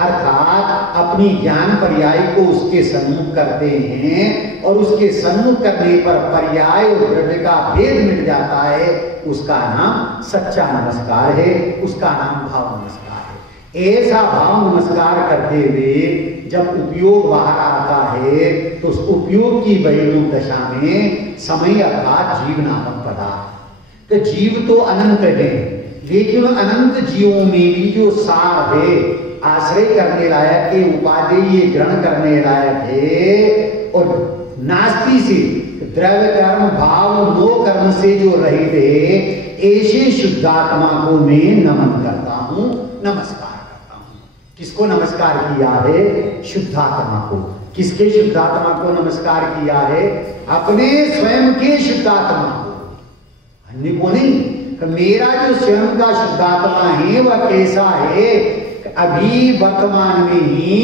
अर्थात अपनी ज्ञान पर्याय को उसके सन्मुख करते हैं और उसके सन्मुख करने पर पर्याय और द्रव्य का भेद मिट जाता है, उसका नाम सच्चा नमस्कार है, उसका नाम भाव नमस्कार है। ऐसा भाव नमस्कार करते हुए जब उपयोग बाहर आता है तो उस उपयोग की बहिर्मुख दशा में समय अर्थात जीव नामक पदार्थ, तो जीव तो अनंत है, लेकिन अनंत जीवों में भी जो सार है, आश्रय करने लायक है, उपादेय ये ग्रहण करने लायक है, और नास्ति से द्रव्य कर्म भाव नो कर्म से जो रहित है, ऐसे शुद्धात्मा को मैं नमन करता हूं, नमस्कार करता हूं। किसको नमस्कार किया है? शुद्धात्मा को। किसके शुद्धात्मा को नमस्कार किया है? अपने स्वयं के शुद्धात्मा को, अन्य को नहीं। मेरा जो स्वयं का शुद्धात्मा है वह कैसा है? अभी वर्तमान में ही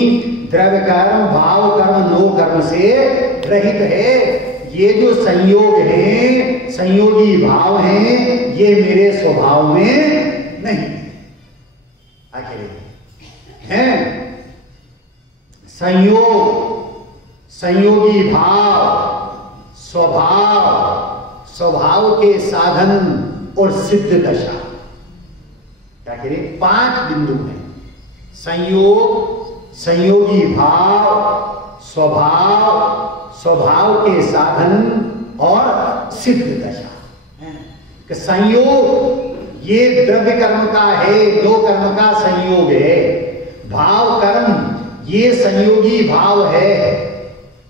द्रव्य कर्म भाव कर्म नो कर्म से रहित है। ये जो संयोग है, संयोगी भाव है, ये मेरे स्वभाव में नहीं अकेले हैं। संयोग, संयोगी भाव, स्वभाव, स्वभाव के साधन और सिद्ध दशा, क्या कह रहे? 5 बिंदु हैं। संयोग, संयोगी भाव, स्वभाव, स्वभाव के साधन और सिद्ध दशा। संयोग ये द्रव्य कर्म का है, दो कर्म का संयोग है। भाव कर्म ये संयोगी भाव है,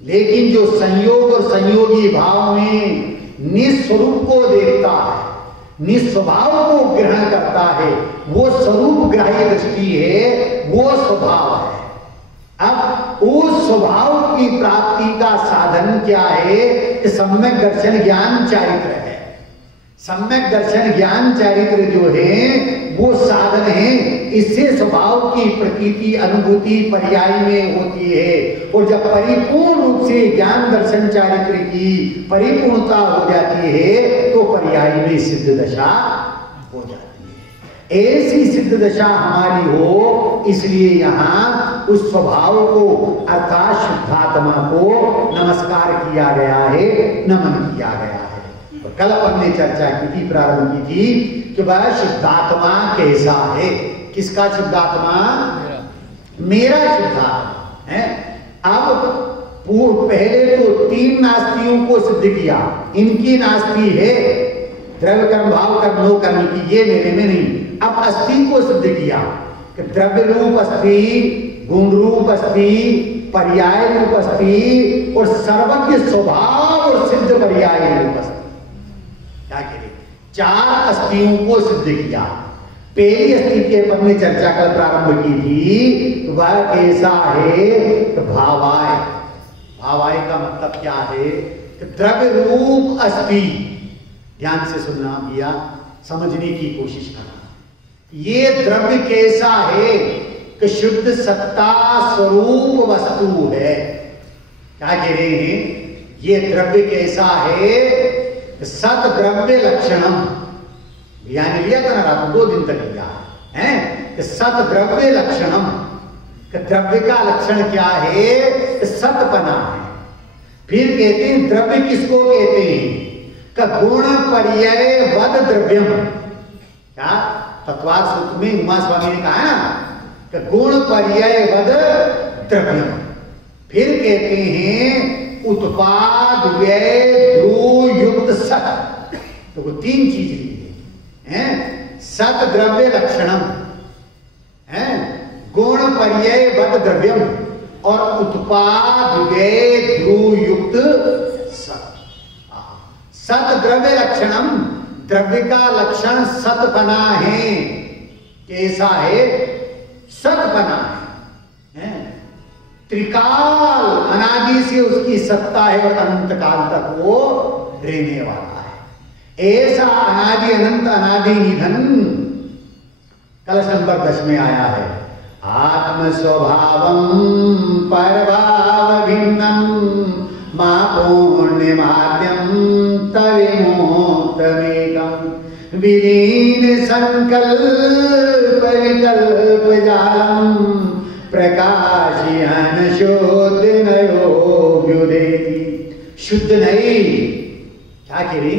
लेकिन जो संयोग और संयोगी भाव में निस्वरूप को देखता है, निस्वभाव को ग्रहण करता है, वो स्वरूप ग्राही दृष्टि है, वो स्वभाव है। अब उस स्वभाव की प्राप्ति का साधन क्या है? कि सम्यक दर्शन ज्ञान चारित्र है। सम्यक दर्शन ज्ञान चारित्र जो है वो साधन है। इससे स्वभाव की प्रतीति अनुभूति पर्याय में होती है, और जब परिपूर्ण रूप से ज्ञान दर्शन चारित्र की परिपूर्णता हो जाती है तो पर्याय में सिद्ध दशा हो जाती है। ऐसी सिद्ध दशा हमारी हो, इसलिए यहाँ उस स्वभाव को अर्थात शुद्धात्मा को नमस्कार किया गया है, नमन किया गया है। तो कल अपन ने चर्चा की थी, प्रारंभ की थी कि वह शुद्धात्मा कैसा है। किसका शुद्धात्मा? मेरा शुद्धात्मा है। अब पहले तो 3 नास्तियों को सिद्ध किया, इनकी नास्ति है, द्रव्य कर्म भाव कर्म नो कर्म की, ये मेरे में नहीं। अब अस्थि को सिद्ध किया कि द्रव्य रूप अस्थि, गुण रूप अस्थि, पर्याय रूप अस्थि और सर्वज्ञ स्वभाव और सिद्ध पर्याय रूप अस्थि। क्या कह रहे? 4 अस्थियों को सिद्ध किया। पहली अस्थि की अपन ने चर्चा कल प्रारंभ की थी, वह कैसा है? तो भावाय। भावाय का मतलब क्या है? कि द्रव्य रूप अस्थि। ध्यान से सुनना भैया, समझने की कोशिश करना। ये द्रव्य कैसा है? कि शुद्ध सत्ता स्वरूप वस्तु है। क्या कह रहे हैं? ये द्रव्य कैसा है? सत द्रव्य लक्षणम। ध्यान लिया था ना रात, 2 दिन तक लिया है। सत द्रव्य लक्षणम, द्रव्य का लक्षण क्या है? सतपना है। फिर कहते हैं द्रव्य किसको कहते हैं? गुण पर्याय वद द्रव्यम। क्या तत्वार सूत्र में उमा स्वामी ने कहा है ना, गुण पर्याय वद द्रव्यम। फिर कहते हैं उत्पाद व्यय ध्रुव युक्त सत। तो वो 3 चीज ली है। सत द्रव्य लक्षणम है, गुण पर्याय वद द्रव्यम और उत्पाद व्यय ध्रुव युक्त सत। सत द्रव्य लक्षणम, द्रव्य का लक्षण सतपना है। कैसा है? सतपना है। त्रिकाल अनादि से उसकी सत्ता है और अनंत काल तक वो रहने वाला है। ऐसा अनादि अनंत अनादि निधन कलश नंबर 10 में आया है। आत्म स्वभावम परभाव भिन्नम मा पूर्णिमाद्यम तविमोक्तमेकम विलीन संकल्प विकल्प जालम प्रकाशयन शुद्ध नयोभ्युदेति। शुद्ध नहीं, क्या कह रही?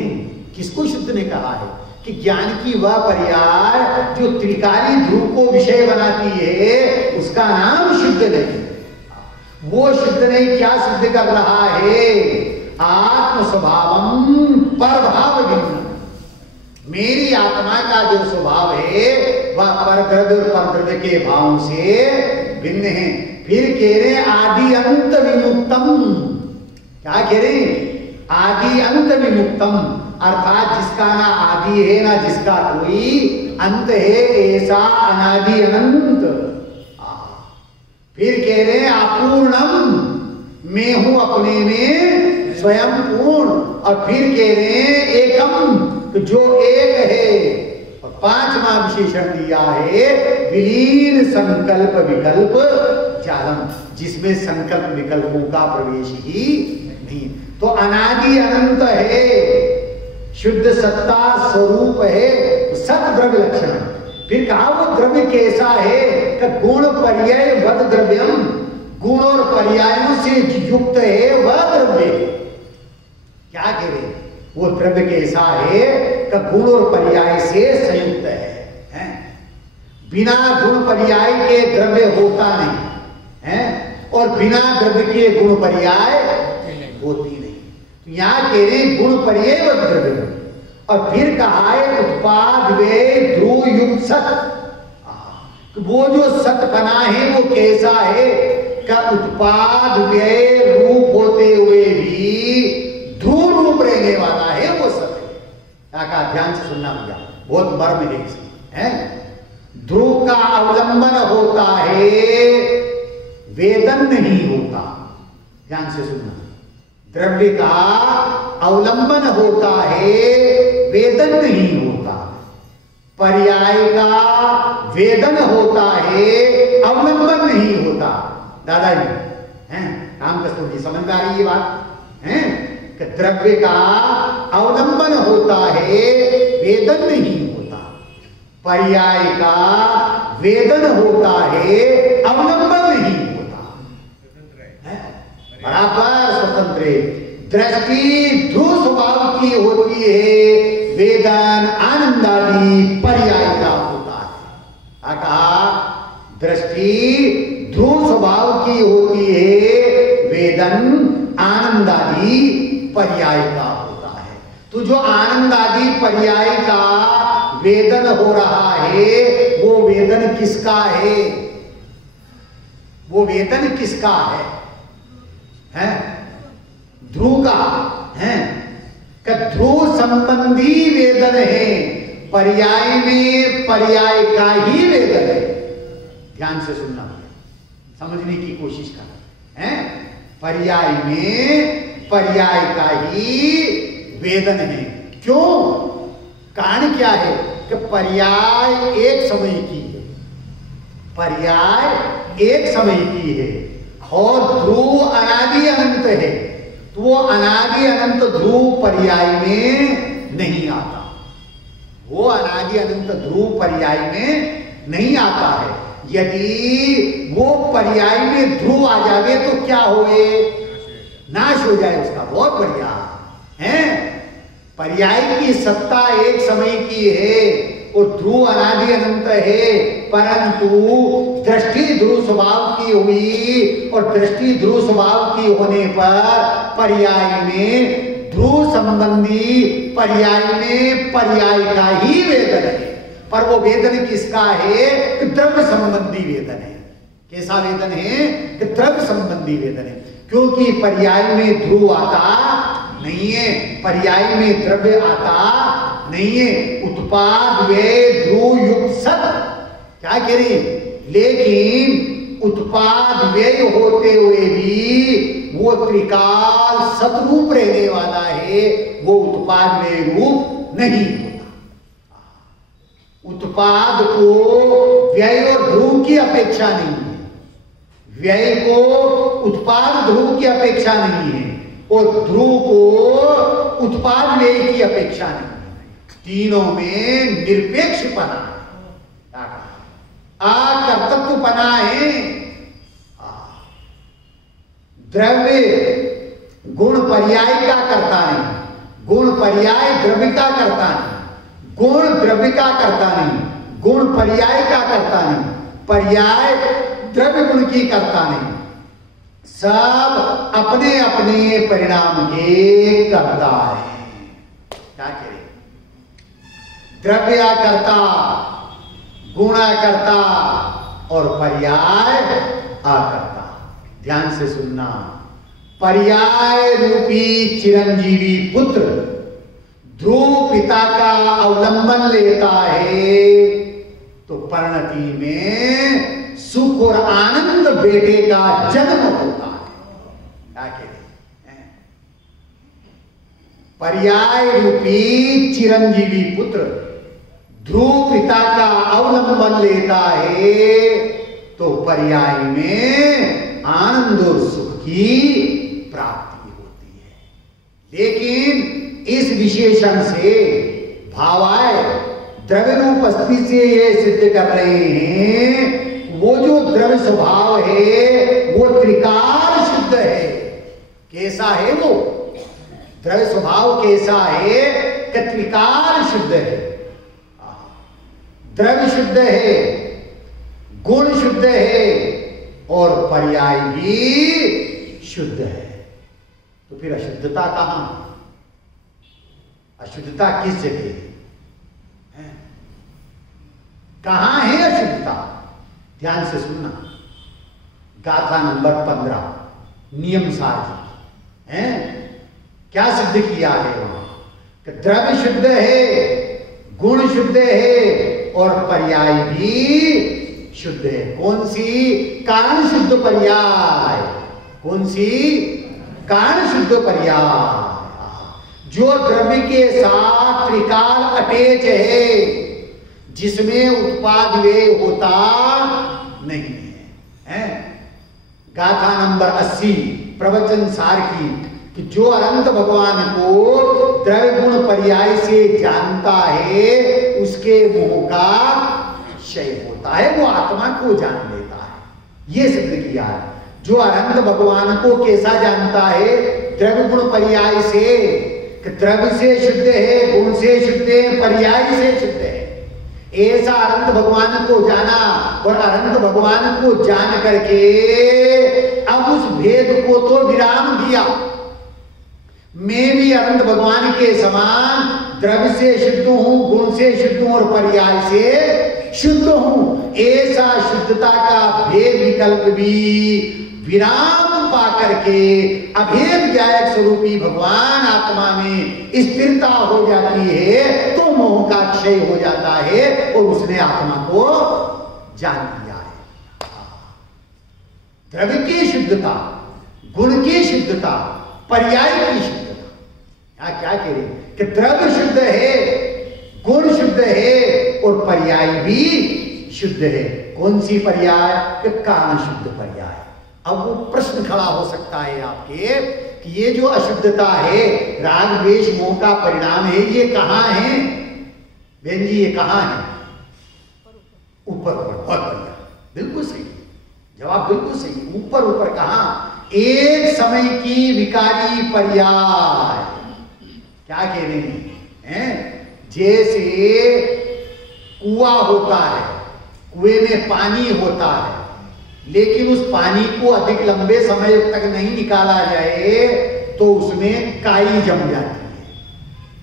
किसको शुद्ध ने कहा है? कि ज्ञान की वह पर्याय जो त्रिकाली ध्रुव को विषय बनाती है उसका नाम शुद्ध नहीं। वो शुद्ध नहीं, क्या सिद्ध कर रहा है? आत्म स्वभावम पर भाव भिन्न। मेरी आत्मा का जो स्वभाव है वह परद्रव्य और परद्रव्य के भावों से भिन्न है। फिर कह रहे आदि अंत विमुक्तम। क्या कह रहे? आदि अंत विमुक्तम, अर्थात जिसका ना आदि है ना जिसका कोई अंत है, ऐसा अनादि अनंत। फिर कह रहे हैं अपूर्णम, मैं हूं अपने में स्वयं पूर्ण। और फिर कह रहे हैं एकम, जो एक है। और पांचवा विशेषण दिया है विलीन संकल्प विकल्प जालम, जिसमें संकल्प विकल्पों का प्रवेश ही नहीं। तो अनादि अनंत है, शुद्ध सत्ता स्वरूप है, सत द्रव्य लक्षण। फिर कहा वो द्रव्य कैसा है? कि गुण पर्याय वद द्रव्यम, गुण और पर्यायों से युक्त है वह द्रव्य। क्या कह रहे? वो द्रव्य कैसा है? कि गुण और पर्याय से संयुक्त है? बिना गुण पर्याय के द्रव्य होता नहीं है, और बिना द्रव्य के गुण पर्याय होती नहीं। तो यहां कह रहे गुण पर्याय वद द्रव्य। और फिर कहा है उत्पाद वे ध्रुव युक्त सत। वो जो सत बना है वो कैसा है? का उत्पाद व्यय रूप होते हुए भी ध्रुव रूप रहने वाला है वो सत है। क्या ध्यान से सुनना भैया, बहुत मर्म है इसमें। ध्रुव का अवलंबन होता है, वेदन नहीं होता। ध्यान से सुनना। द्रव्य का अवलंबन होता है, वेदन नहीं होता। पर्याय का वेदन होता है, अवलंबन नहीं होता। दादाजी हैं, राम कस्तूर जी, समझ में आ रही है बात? हैं कि द्रव्य का अवलंबन होता है, वेदन नहीं होता। पर्याय का वेदन होता है, अवलंबन नहीं होता। बराबर स्वतंत्र है। दृष्टि ध्रुव स्वभाव की होती है, वेदन आनंद आदि पर्याय का होता है। कहा दृष्टि ध्रुव स्वभाव की होती है, वेदन आनंद आदि पर्याय का होता है। तो जो आनंद आदि पर्याय का वेदन हो रहा है, वो वेदन किसका है? वो वेदन किसका है? ध्रुव का है। ध्रुव संबंधी वेदन है, पर्याय में पर्याय का ही वेदन है। ध्यान से सुनना, समझने की कोशिश करना है। पर्याय में पर्याय का ही वेदन है। क्यों? कारण क्या है? कि पर्याय एक समय की है, पर्याय एक समय की है, और ध्रुव अनादि अनंत है। तो वो अनादि अनंत ध्रुव पर्याय में नहीं आता। वो अनादि अनंत ध्रुव पर्याय में नहीं आता है। यदि वो पर्याय में ध्रुव आ जाए तो क्या होए? नाश हो जाए उसका। बहुत बढ़िया है। पर्याय की सत्ता एक समय की है और ध्रुव अनादि अनंत है, परंतु दृष्टि ध्रुव स्वभाव की हुई, और दृष्टि ध्रुव स्वभाव की होने पर पर्याय में ध्रुव संबंधी पर्याय में पर्याय का ही वेदन है। पर वो वेदन किसका है? द्रव्य संबंधी वेदन है। कैसा वेदन है? द्रव्य संबंधी वेदन है। क्योंकि पर्याय में ध्रुव आता नहीं है, पर्याय में द्रव्य आता नहीं है। उत्पाद वे ध्रुव युक्त सत। क्या कह रही? लेकिन उत्पाद व्यय होते हुए भी वो त्रिकाल सतरूप रहने वाला है, वो उत्पाद व्यय रूप नहीं होता। उत्पाद को व्यय और ध्रुव की अपेक्षा नहीं है, व्यय को उत्पाद ध्रुव की अपेक्षा नहीं है, और ध्रुव को उत्पाद व्यय की अपेक्षा नहीं है। तीनों में निरपेक्षपना, अकर्तृत्वपना है। द्रव्य गुण पर्याय का करता नहीं, गुण पर्याय द्रव्य का करता नहीं। गुण द्रव्य का करता नहीं, गुण पर्याय का करता नहीं, पर्याय द्रव्य गुण की करता नहीं, सब अपने अपने परिणाम के करता है। क्या करें? द्रव्य करता, गुणा करता और पर्याय आकर्ता। ध्यान से सुनना, पर्याय रूपी चिरंजीवी पुत्र ध्रुव पिता का अवलंबन लेता है तो परिणति में सुख और आनंद बेटे का जन्म होता है। क्या कहते हैं? पर्याय रूपी चिरंजीवी पुत्र ध्रुव पिता का अवलंबन लेता है तो पर्याय में आनंद और सुख की प्राप्ति होती है। लेकिन इस विशेषण से भावाय द्रव्य रूप स्थिति से ये सिद्ध कर रहे हैं वो जो द्रव्य स्वभाव है वो त्रिकाल शुद्ध है। कैसा है वो द्रव्य स्वभाव? कैसा है कि त्रिकाल शुद्ध है। द्रव्य शुद्ध है, गुण शुद्ध है और पर्याय भी शुद्ध है। तो फिर अशुद्धता कहां? अशुद्धता किस जगह है? कहां है अशुद्धता? ध्यान से सुनना। गाथा नंबर 15 नियम सार है। क्या सिद्ध किया है वहां? कि द्रव्य शुद्ध है, गुण शुद्ध है और पर्याय भी शुद्ध है। कौन सी? कारण शुद्ध पर्याय। कौन सी? कारण शुद्ध पर्याय। जो द्रव्य के साथ त्रिकाल अटैच है, जिसमें उत्पाद व्यय होता नहीं है। गाथा नंबर 80 प्रवचन सार की कि जो अनंत भगवान को द्रव्य गुण पर्याय से जानता है उसके मोह का क्षय होता है, वो आत्मा को जान लेता है। ये सिद्ध किया है। जो अनंत भगवान को कैसा जानता है? द्रव्य गुण पर्याय से, कि द्रव्य से शुद्ध है, गुण से शुद्ध है, पर्याय से शुद्ध है। ऐसा अनंत भगवान को जाना और अनंत भगवान को जान करके अब उस भेद को तो विराम दिया। मैं भी अनंत भगवान के समान द्रव्य से शुद्ध हूं, गुण से शुद्ध हूं और पर्याय से शुद्ध हूं। ऐसा शुद्धता का भेद विकल्प भी विराम पा करके अभेद ज्ञायक स्वरूपी भगवान आत्मा में स्थिरता हो जाती है तो मोह का क्षय हो जाता है और उसने आत्मा को जान लिया है। द्रव्य की शुद्धता, गुण की शुद्धता, पर्याय की शुद्धता। क्या कह रहे कि द्रव्य शुद्ध है, गुण शुद्ध है और पर्याय भी शुद्ध है। कौन सी पर्याय? कि कारण शुद्ध पर्याय। अब वो प्रश्न खड़ा हो सकता है आपके कि ये जो अशुद्धता है, राग द्वेष मोह का परिणाम है, ये कहां है बहन जी? ये कहां है? ऊपर ऊपर। बहुत बढ़िया, बिल्कुल सही जवाब, बिल्कुल सही। ऊपर ऊपर कहां? एक समय की विकारी पर्याय। क्या कह रहे हैं? जैसे कुआं होता है, कुएं में पानी होता है, लेकिन उस पानी को अधिक लंबे समय तक नहीं निकाला जाए तो उसमें काई जम जाती है।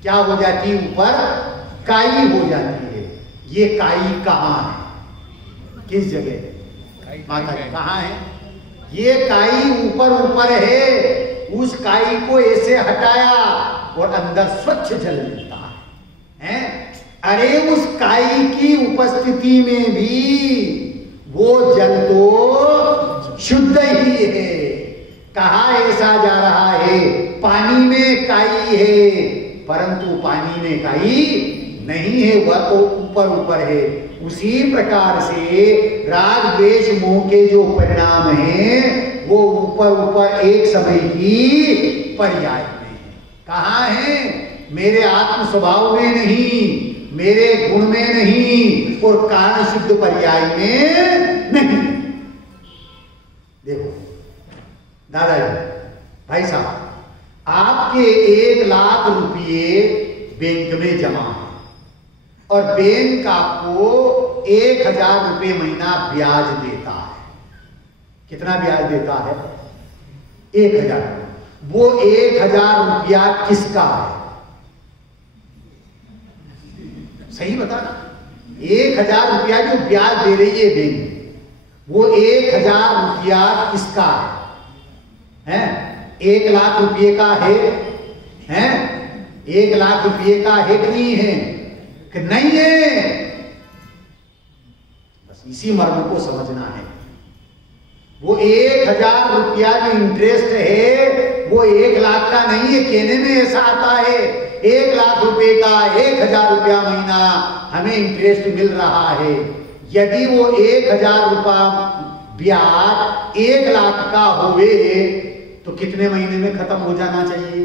क्या हो जाती है? ऊपर काई हो जाती है। ये काई कहां है? किस जगह? माता जी कहां है? ये काई ऊपर ऊपर है। उस काई को ऐसे हटाया और अंदर स्वच्छ जल मिलता है। अरे उस काई की उपस्थिति में भी वो जल तो शुद्ध ही है। कहा ऐसा जा रहा है? पानी में काई है परंतु पानी में काई नहीं है, वह तो ऊपर ऊपर है। उसी प्रकार से राग द्वेष मोह के जो परिणाम हैं वो ऊपर ऊपर एक समय की पर्याय में है। कहां है? मेरे आत्म स्वभाव में नहीं, मेरे गुण में नहीं और कारण शुद्ध पर्याय में नहीं। देखो दादाजी, भाई साहब, आपके 1 लाख रुपये बैंक में जमा है और बैंक आपको 1000 रुपये महीना ब्याज देता है। कितना ब्याज देता है? 1000। वो 1000 रुपया किसका है? सही बता ना। 1000 रुपया जो ब्याज दे रही है बैंक, वो 1000 रुपया किसका है? 1 लाख रुपये का है? 1 लाख रुपये का है कि नहीं है? कि नहीं है। बस इसी मर्म को समझना है। वो 1000 रुपया जो इंटरेस्ट है वो 1 लाख का नहीं है। कहने में ऐसा आता है 1 लाख रुपए का 1000 रुपया महीना हमें इंटरेस्ट मिल रहा है। यदि वो 1000 रुपया ब्याज 1 लाख का होवे तो कितने महीने में खत्म हो जाना चाहिए?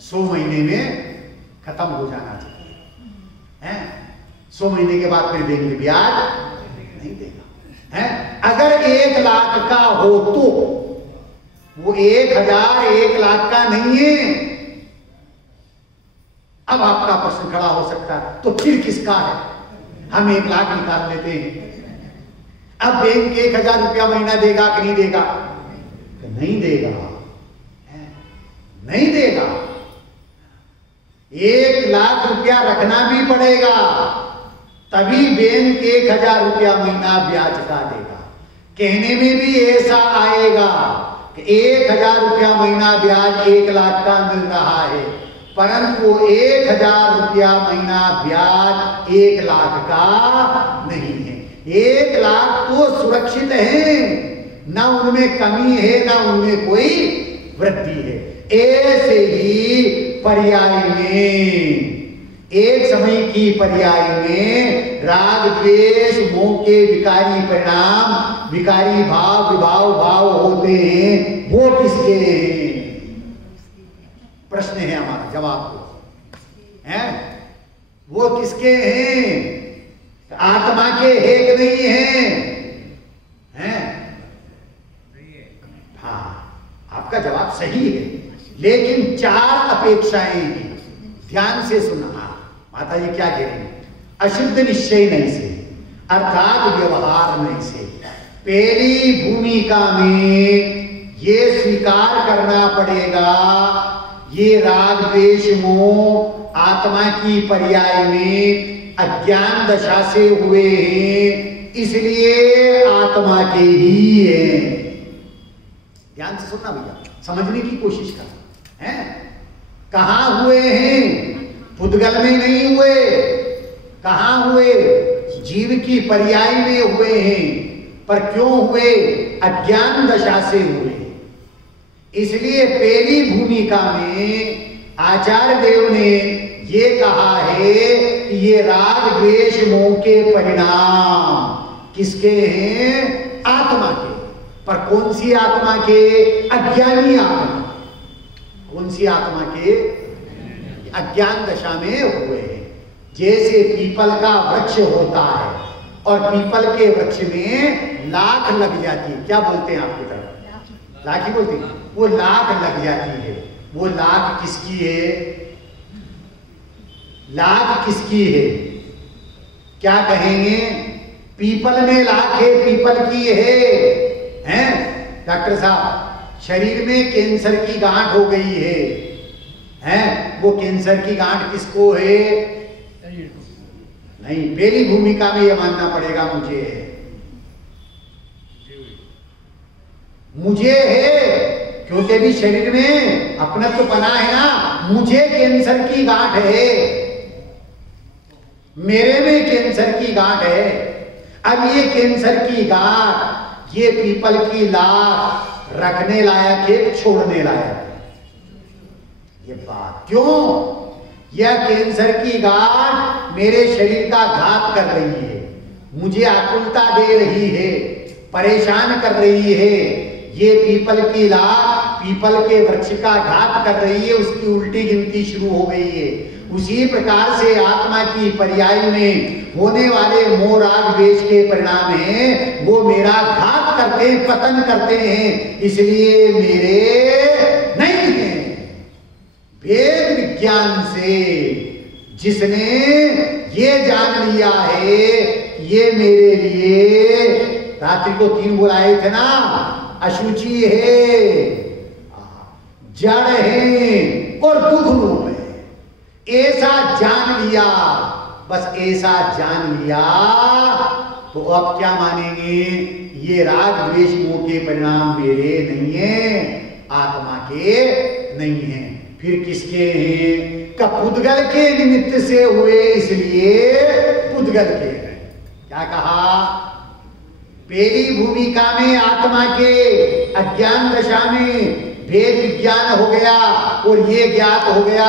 100 महीने में खत्म हो जाना चाहिए। 100 महीने के बाद फिर देंगे ब्याज नहीं देगा। अगर 1 लाख का हो तो वो 1000 1 लाख का नहीं है। अब आपका प्रश्न खड़ा हो सकता है तो फिर किसका है? हम 1 लाख निकाल लेते हैं। अब बैंक 1000 रुपया महीना देगा कि नहीं देगा? नहीं देगा, नहीं देगा। 1 लाख रुपया रखना भी पड़ेगा, तभी बैंक 1000 रुपया महीना ब्याज का देगा। कहने में भी ऐसा आएगा कि 1000 रुपया महीना ब्याज 1 लाख का मिल रहा है, परंतु वो 1000 रुपया महीना ब्याज 1 लाख का नहीं है। 1 लाख तो सुरक्षित है, ना उनमें कमी है ना उनमें कोई वृद्धि है। ऐसे ही पर्याय में, एक समय की पर्याय में राग द्वेष मोह के विकारी परिणाम, विकारी भाव विभाव भाव होते हैं, वो किसके हैं? प्रश्न है हमारा, जवाब दो। हैं वो किसके हैं? आत्मा के है कि नहीं है? हैं? हाँ, आपका जवाब सही है, लेकिन 4 अपेक्षाएं हैं। ध्यान से सुनना। माता जी क्या कह रही है? अशुद्ध निश्चय नहीं से, अर्थात व्यवहार नहीं से। पहली भूमिका में ये स्वीकार करना पड़ेगा, ये राग द्वेष मोह आत्मा की पर्याय में अज्ञान दशा से हुए हैं, इसलिए आत्मा के ही है। ध्यान से सुनना भैया, समझने की कोशिश कर। हैं? कहां हुए हैं? पुद्गल में नहीं हुए। कहां हुए? जीव की पर्याय में हुए हैं। पर क्यों हुए? अज्ञान दशा से हुए। इसलिए पहली भूमिका में आचार्य देव ने ये कहा है कि ये राग द्वेष मोह के परिणाम किसके हैं? आत्मा के। पर कौन सी आत्मा के? अज्ञानी आत्मा। कौन सी आत्मा के? अज्ञान दशा में हुए हैं। जैसे पीपल का वृक्ष होता है और पीपल के वृक्ष में लाख लग जाती है। क्या बोलते हैं आपकी तरफ? लाख ही बोलते हैं। वो लाख लग जाती है। वो लाख किसकी है? लाख किसकी है? क्या कहेंगे? पीपल में लाख है, पीपल की है। हैं? डॉक्टर साहब, शरीर में कैंसर की गांठ हो गई है। हैं? वो कैंसर की गांठ किसको है? नहीं, पहली भूमिका में यह मानना पड़ेगा मुझे है। मुझे है, क्योंकि भी शरीर में अपना तो बना है ना। मुझे कैंसर की गांठ है, मेरे में कैंसर की गांठ है। अब ये कैंसर की गांठ, ये पीपल की लाख रखने लायक है, छोड़ने लायक है? ये बात क्यों? यह कैंसर की गांठ मेरे शरीर का घात कर रही है, मुझे आकुलता दे रही है, परेशान कर रही है। ये पीपल की लाख पीपल के वृक्ष का घात कर रही है, उसकी उल्टी गिनती शुरू हो गई है। उसी प्रकार से आत्मा की पर्याय में होने वाले मोह राग द्वेष के परिणाम हैं, वो मेरा घात करते हैं, पतन करते हैं, इसलिए मेरे नहीं हैं। वेद विज्ञान से जिसने ये जान लिया है ये मेरे लिए, रात्रि को 3 बुलाए थे ना, अशुचि है, जड़ है और दुख रूप है, ऐसा जान लिया, बस ऐसा जान लिया तो अब क्या मानेंगे? ये राग द्वेष मोह के परिणाम मेरे नहीं है, आत्मा के नहीं है, फिर किसके हैं? का पुद्गल के निमित्त से हुए इसलिए पुद्गल के हैं। क्या कहा? पहली भूमिका में आत्मा के अज्ञान दशा में भेद विज्ञान हो गया और ये ज्ञात हो गया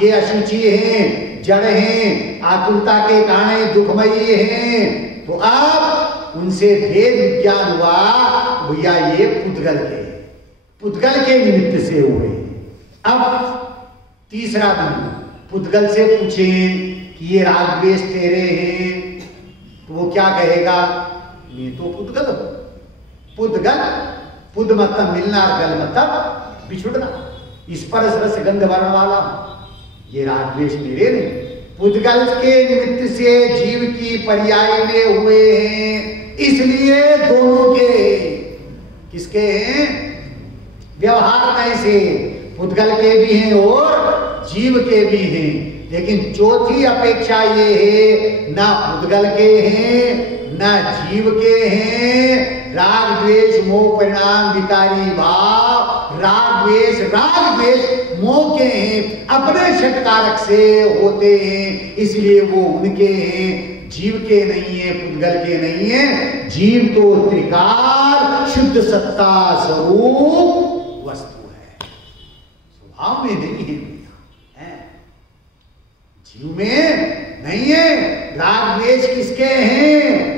ये अशुचि हैं, जड़ हैं, आकुलता के कारण दुखमयी हैं, तो अब उनसे भेद विज्ञान हुआ, भैया ये पुद्गल के निमित्त से हुए। अब तीसरा बिंदु, पुद्गल से पूछें कि ये राग द्वेष तेरे हैं, तो वो क्या कहेगा? मैं तो पुद्गल हूं। पुद्गल, पुद मतलब मिलना और गल मतलब बिछुड़ना, इस पर रस गंध वर्ण वाला, ये राग द्वेष मेरे नहीं। पुद्गल के निमित्त से जीव की पर्याय में हुए हैं, इसलिए दोनों के, किसके हैं? व्यवहार में से पुद्गल के भी हैं और जीव के भी हैं, लेकिन चौथी अपेक्षा ये है ना पुद्गल के हैं ना जीव के हैं, राग द्वेष मोह परिणाम विकारी भाव, राग द्वेष मोह के हैं, अपने षटकारक से होते हैं, इसलिए वो उनके हैं, जीव के नहीं है, पुद्गल के नहीं है। जीव तो त्रिकाल शुद्ध सत्ता स्वरूप वस्तु है, स्वभाव में नहीं है, जीव में नहीं है। राग द्वेष किसके हैं?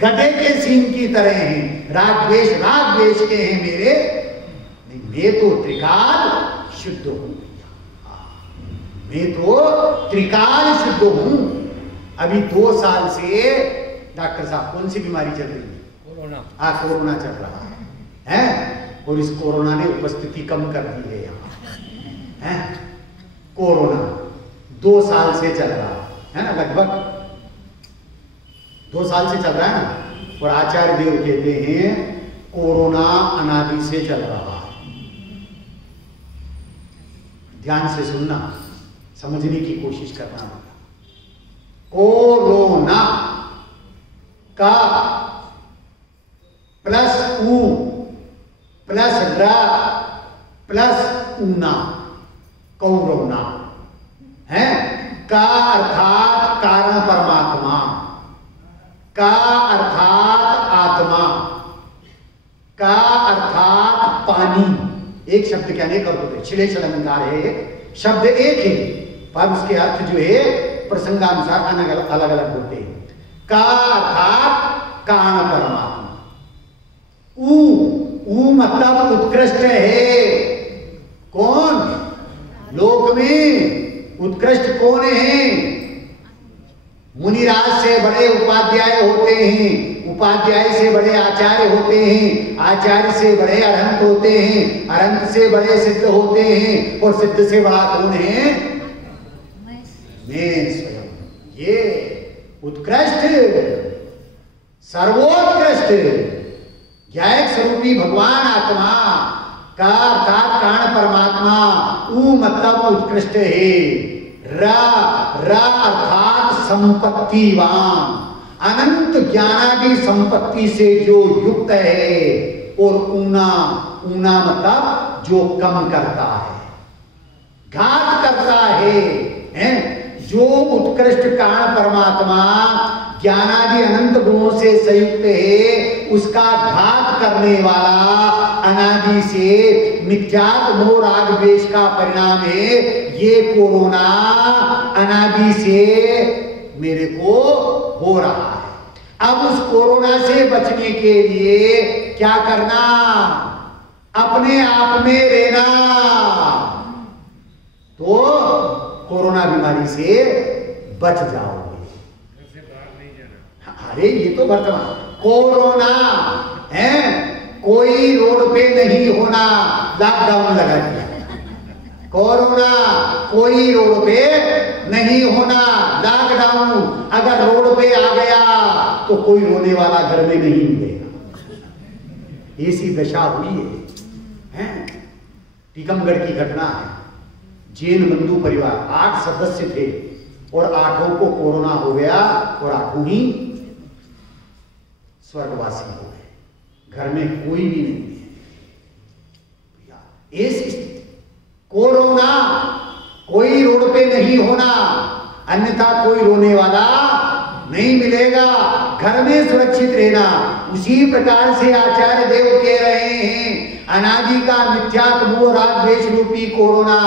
गधे के सींग की तरह हैं, राग द्वेष के हैं मेरे नहीं, मैं तो त्रिकाल शुद्ध हूं, मैं तो त्रिकाल शुद्ध हूं। अभी 2 साल से डॉक्टर साहब कौन सी बीमारी चल रही है? कोरोना। कोरोना चल रहा है, और इस कोरोना ने उपस्थिति कम कर दी है यहाँ, कोरोना 2 साल से चल रहा है ना, लगभग 2 साल से चल रहा है ना, और आचार्य देव कहते हैं कोरोना अनादि से चल रहा है। ध्यान से सुनना, समझने की कोशिश करना होगा। कोरोना का प्लस ऊ प्लस र प्लस ऊना कौरवना है, का अर्थात कारण परमात्मा, का अर्थात आत्मा, का अर्थात पानी। एक शब्द के अनेक अर्थ होते, छिलेश अलंकार है, शब्द एक है पर उसके अर्थ जो है प्रसंगानुसार अलग अलग होते हैं। का अर्थात कारण परमात्मा, ऊ मतलब उत्कृष्ट है। कौन? लोक में उत्कृष्ट कौन है? मुनिराज से बड़े उपाध्याय होते हैं, उपाध्याय से बड़े आचार्य होते हैं, आचार्य से बड़े अरहंत होते हैं, अरहंत से बड़े सिद्ध होते हैं, और सिद्ध से बड़ा कौन है? मैं स्वयं। ये उत्कृष्ट, सर्वोत्कृष्ट ज्ञायक स्वरूपी भगवान आत्मा का अर्थात कारण परमात्मा, ऊ मतलब उत्कृष्ट है। र अर्थात संपत्तिवान, अनंत ज्ञानादि संपत्ति से जो युक्त है, और ऊना मतलब जो कम करता है, घात करता है? जो उत्कृष्ट कारण परमात्मा ज्ञानादि अनंत गुणों से संयुक्त है, उसका घात करने वाला अनादि से मिथ्यात्व मोह राग द्वेष का परिणाम है। ये कोरोना अनादि से मेरे को हो रहा है। अब उस कोरोना से बचने के लिए क्या करना? अपने आप में रहना, तो कोरोना बीमारी से बच जाओगे। अरे ये तो वर्तमान कोरोना है, कोई रोड पे नहीं होना, लॉकडाउन लगा दिया कोरोना कोई रोड पे नहीं होना। लॉकडाउन अगर रोड पे आ गया तो कोई रोने वाला घर में नहीं मिलेगा। ऐसी दशा हुई है। टीकमगढ़ की घटना है। जैन बंधु परिवार 8 सदस्य थे और 8 को कोरोना हो गया और 8 ही स्वर्गवासी हो गए। घर में कोई भी नहीं है। ऐसी स्थिति, कोरोना कोई रोड पे नहीं होना, अन्यथा कोई रोने वाला नहीं मिलेगा। घर में सुरक्षित रहना। उसी प्रकार से आचार्य देव कह रहे हैं, अनादि का मिथ्यात्व मोह राग द्वेष रूपी कोरोना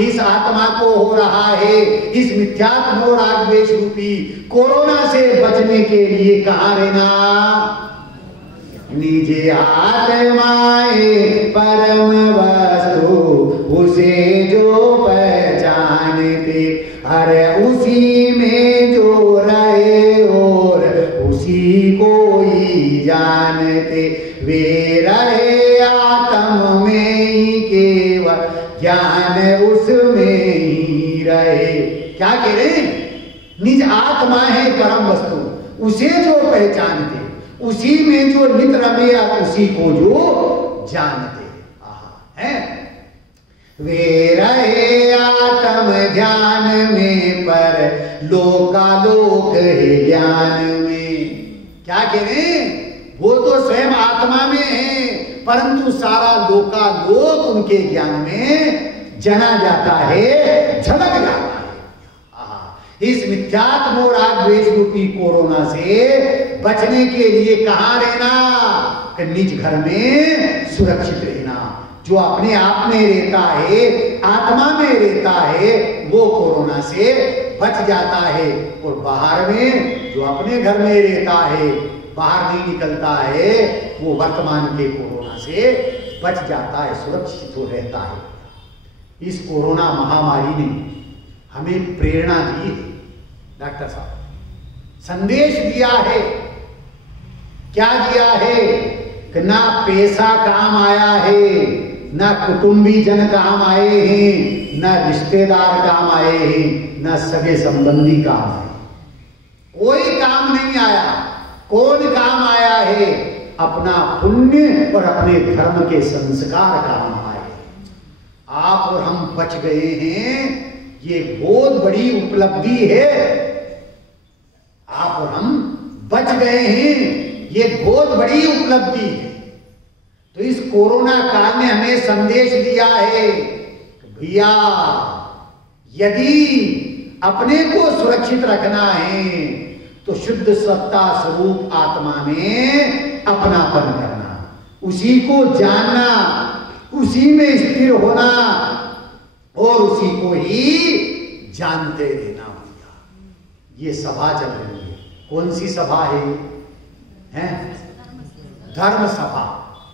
इस आत्मा को हो रहा है। इस मिथ्यात्व मोह राग द्वेष रूपी कोरोना से बचने के लिए कहाँ रहना? निज आत्माए परम वस्तु उसे जो पहचानते, अरे उसी में जो रहे और उसी को ही जानते। वे रहे आत्म में ही केवल, ज्ञान उसमें ही रहे। क्या कह रहे हैं? निज आत्मा है परम वस्तु, उसे जो पहचानते, उसी में जो नित रमे, उसी को जो जानते हैं। वे रहे आत्म ध्यान में पर लोकालोक है ज्ञान में। क्या कह रहे हैं? वो तो स्वयं आत्मा में है, परंतु सारा लोकालोक उनके ज्ञान में जना जाता है, झलक जाता है। इस मिथ्यात्व मोह राग द्वेष रूपी कोरोना से बचने के लिए कहां रहना? कि निज घर में सुरक्षित रहना। जो अपने आप में रहता है, आत्मा में रहता है, वो कोरोना से बच जाता है। और बाहर में जो अपने घर में रहता है, बाहर नहीं निकलता है, वो वर्तमान के कोरोना से बच जाता है, सुरक्षित हो रहता है। इस कोरोना महामारी ने हमें प्रेरणा दी है। डॉक्टर साहब संदेश दिया है। क्या दिया है? कि ना पैसा काम आया है, ना कुटुंबी जन काम आए हैं, ना रिश्तेदार काम आए हैं, ना सगे संबंधी काम आए। कोई काम नहीं आया। कौन काम आया है? अपना पुण्य और अपने धर्म के संस्कार काम आए। आप और हम बच गए हैं, ये बहुत बड़ी उपलब्धि है। आप और हम बच गए हैं, ये बहुत बड़ी उपलब्धि है। तो इस कोरोना काल ने हमें संदेश दिया है, भैया यदि अपने को सुरक्षित रखना है तो शुद्ध सत्ता स्वरूप आत्मा में अपनापन करना, उसी को जानना, उसी में स्थिर होना और उसी को ही जानते रहना। भैया ये सभा चल रही है। कौन सी सभा है? धर्म सभा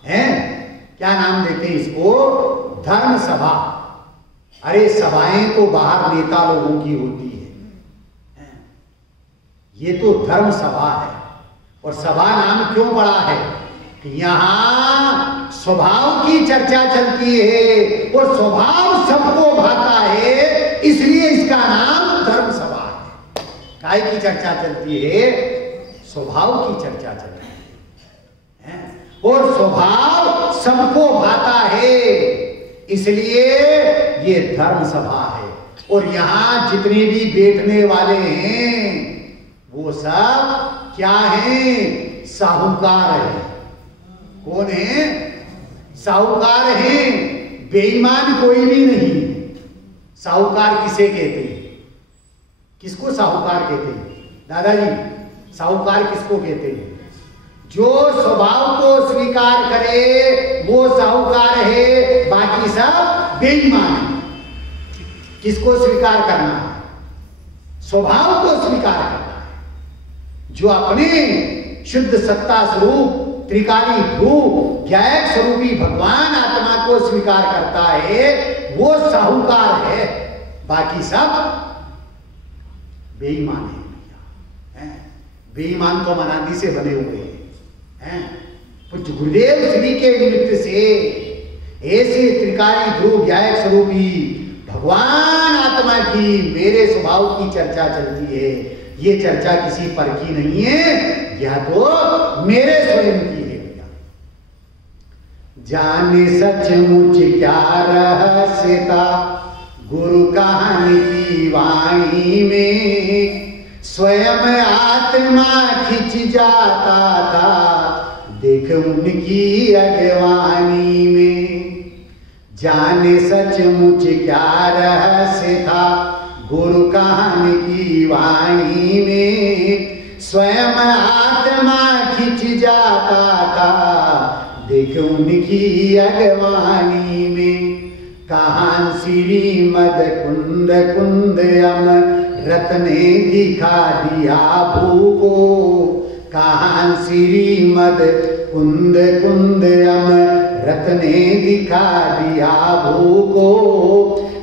है। क्या नाम देते हैं इसको? धर्म सभा। अरे सभाएं तो बाहर नेता लोगों की होती है, ये तो धर्म सभा है। और सभा नाम क्यों पड़ा है? कि यहां स्वभाव की चर्चा चलती है और स्वभाव सबको भाता है, इसलिए इसका नाम धर्म सभा है। काय की चर्चा चलती है? स्वभाव की चर्चा चलती है और स्वभाव सबको भाता है, इसलिए ये धर्म सभा है। और यहां जितने भी बैठने वाले हैं वो सब क्या हैं? साहूकार है। कौन है? साहूकार है। बेईमान कोई भी नहीं। साहूकार किसे कहते हैं? किसको साहूकार कहते हैं? दादाजी साहूकार किसको कहते हैं? जो स्वभाव को स्वीकार करे वो साहूकार है, बाकी सब बेईमान है। किसको स्वीकार करना है? स्वभाव को स्वीकार करना है। जो अपने शुद्ध सत्ता स्वरूप त्रिकाली ध्रुव ज्ञायक स्वरूपी भगवान आत्मा को स्वीकार करता है वो साहूकार है, बाकी सब बेईमान है। बेईमान तो मनादी से बने हुए हैं। पूज्य गुरुदेव श्री के निमित्त से ऐसे त्रिकाली ध्रुव ज्ञायक स्वरूपी भगवान आत्मा की, मेरे स्वभाव की चर्चा चलती है। ये चर्चा किसी पर की नहीं है, यह तो मेरे स्वयं की है। जाने सचमुच क्या रहस्य था गुरु कहानी की वाणी में, स्वयं आत्मा खिंच जाता था देख उनकी अगवानी में। जाने सचमुच क्या रहस्य था गुरु कहानी की वाणी में, स्वयं आत्मा खिंच जाता था देख उनकी अगवानी में। कहां श्रीमद कुंद कुंद अमृत ने दिखा दिया भू को, कहां श्रीमद कुंद कुंद अमृत ने दिखा दिया भू को।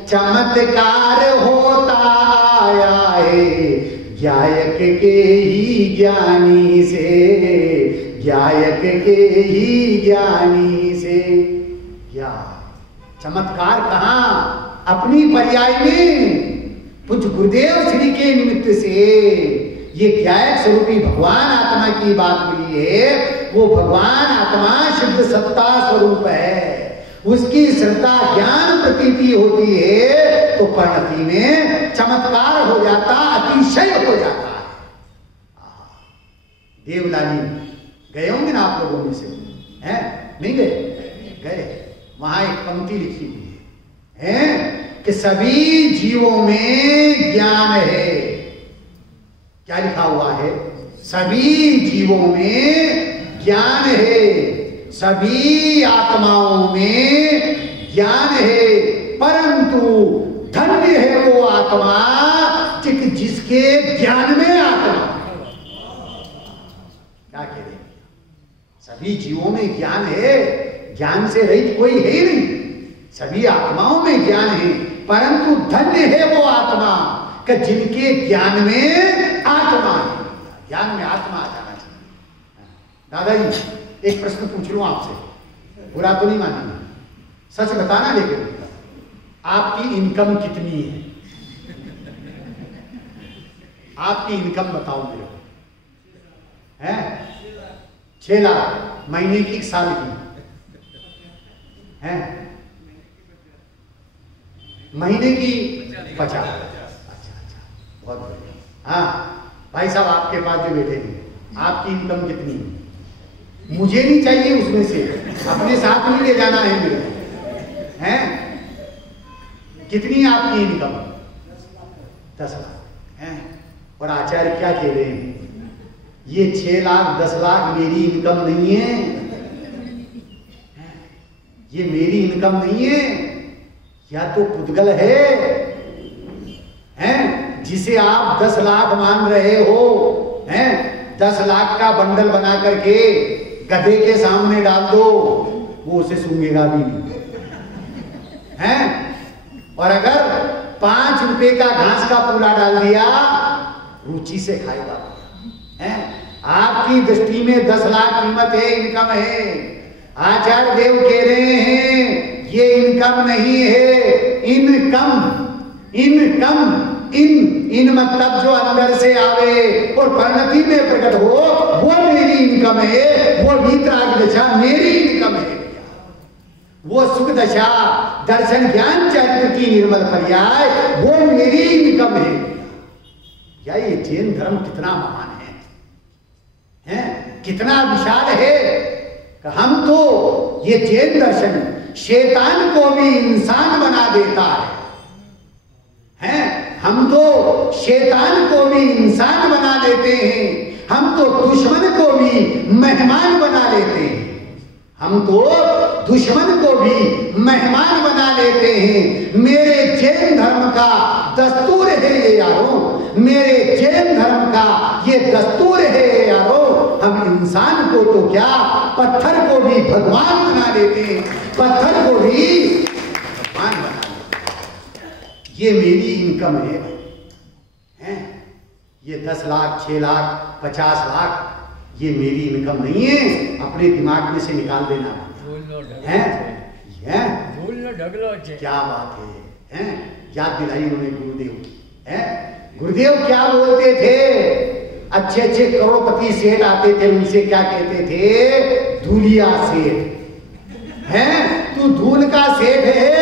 चमत्कार होता आया है गायक के ही ज्ञानी से, गायक के ही ज्ञानी से। क्या चमत्कार कहां? अपनी पर्याय में पूज्य गुरुदेव श्री के निमित्त से ये गायक स्वरूपी भगवान आत्मा की बात मिली है। वो भगवान आत्मा शुद्ध सत्ता स्वरूप है, उसकी श्रद्धा ज्ञान प्रतीति होती है तो परिणति में चमत्कार हो जाता, अतिशय हो जाता है। देवलाली गए होंगे ना आप लोगों में से, हैं? नहीं गए? गए। वहां एक पंक्ति लिखी हुई है कि सभी जीवों में ज्ञान है। क्या लिखा हुआ है? सभी जीवों में ज्ञान है, सभी आत्माओं में ज्ञान है, परंतु धन्य है वो आत्मा जिसके ज्ञान में आत्मा। क्या कह रहे? सभी जीवों में ज्ञान है, ज्ञान से रहित कोई है ही नहीं। सभी आत्माओं में ज्ञान है, परंतु धन्य है वो आत्मा कि जिनके ज्ञान में आत्मा है। ज्ञान में आत्मा आ जाना चाहिए। दादाजी एक प्रश्न पूछ लूं आपसे, बुरा तो नहीं मानेंगे, सच बताना। लेकिन आपकी इनकम कितनी है? आपकी इनकम बताओ मेरे को। है 6 लाख महीने की, साल की है? महीने की 50। अच्छा, बहुत बढ़िया। हाँ भाई साहब, आपके पास जो बैठे हैं, आपकी इनकम कितनी है? मुझे नहीं चाहिए उसमें से, अपने साथ में ले जाना है मेरे। हैं? कितनी आपकी इनकम? 10 लाख है। और आचार्य क्या कह रहे हैं? ये 6 लाख 10 लाख मेरी इनकम नहीं है, ये मेरी इनकम नहीं है, या तो पुद्गल है, हैं? जिसे आप 10 लाख मान रहे हो, हैं? 10 लाख का बंडल बना करके गधे के सामने डाल दो, वो उसे सूंघेगा भी नहीं, हैं? और अगर 5 रुपए का घास का पूरा डाल दिया, रुचि से खाएगा, हैं? आपकी दृष्टि में 10 लाख कीमत है, इनकम है। आचार्य देव कह रहे हैं ये इनकम नहीं है, इनकम इन मतलब जो अंदर से आवे और परिणति में प्रकट हो, वो मेरी इनकम है। वो वीतराग दशा मेरी इनकम है। वो सुख दशा दर्शन ज्ञान चैत्र की निर्मल पर्याय, वो मेरी इनकम है। क्या ये जैन धर्म कितना महान है? कितना विशाल है। हम तो ये जैन दर्शन शैतान को भी इंसान बना देता है। हम तो शैतान को भी इंसान बना देते हैं, हम तो दुश्मन को भी मेहमान बना लेते हैं, हम तो दुश्मन को भी मेहमान बना लेते हैं। मेरे जैन धर्म का दस्तूर है ये यारो, मेरे जैन धर्म का ये दस्तूर है यारो। हम इंसान को तो क्या, पत्थर को भी भगवान बना देते हैं, पत्थर को भी भगवान बना देते हैं। ये मेरी इनकम है, हैं? ये 10 लाख 6 लाख 50 लाख ये मेरी इनकम नहीं है। अपने दिमाग में से निकाल देना है। क्या बात हैं, याद दिलाई उन्होंने गुरुदेव की। हैं, गुरुदेव क्या बोलते थे? अच्छे अच्छे करोड़पति सेठ आते थे, उनसे क्या कहते थे? धूलिया सेठ। हैं, तू धूल का सेठ है।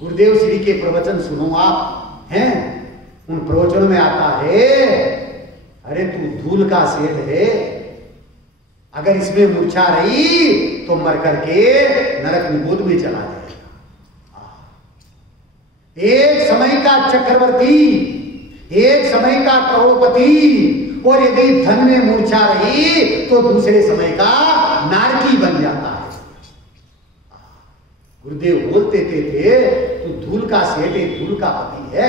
गुरुदेव श्री के प्रवचन सुनो आप। हैं, उन प्रवचनों में आता है, अरे तू धूल का सेठ है, अगर इसमें मूर्छा रही तो मर करके नरक निगोद में चला जाएगा। एक समय का चक्रवर्ती, एक समय का करोड़पति, और यदि धन में मूर्छा रही तो दूसरे समय का नारकी बन जाता है। गुरुदेव बोलते थे तो धूल का सेठ है, धूल का पति है,